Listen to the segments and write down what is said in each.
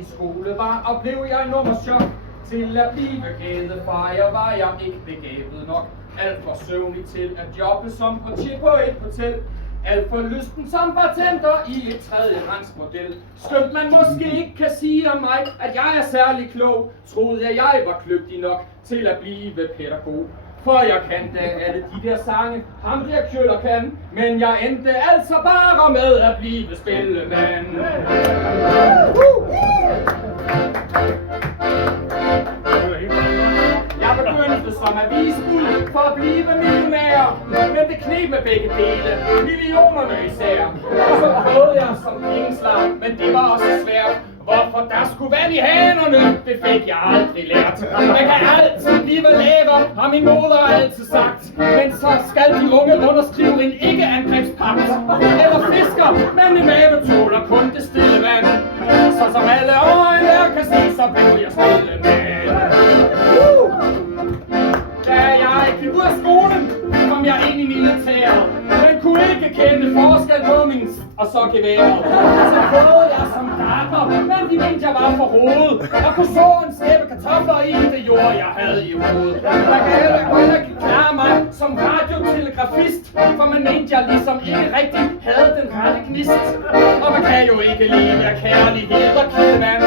I skole var og blev jeg nummerchok til at blive gadefejer, var jeg ikke begavet nok. Alt for søvnig til at jobbe som portier på et hotel. Alt for lysten som bartender i et tredje rangs model. Skønt man måske ikke kan sige om mig, at jeg er særlig klog, troede jeg var kløgtig nok til at blive pædagog. For jeg kan da alle de der sange, ham der Kjøller kan, men jeg endte altså bare med at blive spillemand. Jeg begyndte som avisbud for at blive millionær, men det kneb med begge dele, millionerne især. Og så prøvede jeg som pengeslag, men det var også svært. Hvorfor der skulle vand i hanerne, det fik jeg aldrig lært. Man kan altid blive lærer, har min moder altid sagt. Men så skal de unge underskrive en ikke-angrebspagt. Eller fisker, men en mave tåler kun det stille vand. Så som alle øjne der kan se, så blev jeg spillemand. Da jeg gik ud af skolen, kom jeg ind i militæret. Men kunne ikke kende forskel på min og så geværet. Så prøvede jeg som gartner, men de mente jeg var for hovedet. Og kunne så en sæbe kartofler i det jord, jeg havde i hovedet. Der kan heller ikke klare mig som radiotelegrafist, for man mente jeg ligesom ikke rigtig havde den rette gnist. Og man kan jo ikke leve af kærlighed og kildevand,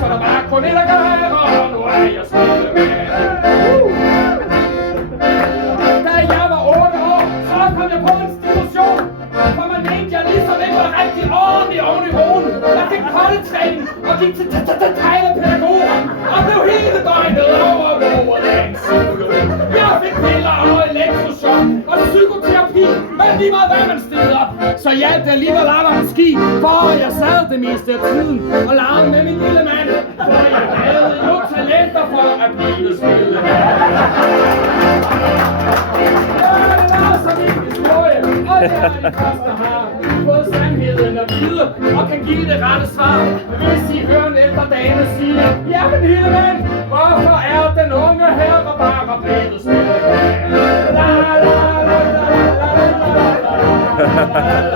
så der var kun et at gøre, og nu er jeg spillemand. Da jeg var 8 år, så kom jeg på institution, for man mente jeg ligesom ikke var rigtig ordentlig oven i roen. Jeg fik koldetræning og gik til tegnepædagog og blev hele døgnet overvåget af en psykolog. Jeg fik piller og elektrochok og psykoterapi, men lige meget hvad man stillede op, så hjalp det alligevel en ski, for jeg sad det meste af tiden og larmede med min lille mand, for jeg havde jo talenter for at blive spillemand. Og det er de første har både sandheden og vide og kan give det rette svar. Hvis I hører en ældre dame sige, jamen lille mand, hvorfor er den unge herre bare blevet spillemand? La la la la la la la la la la la.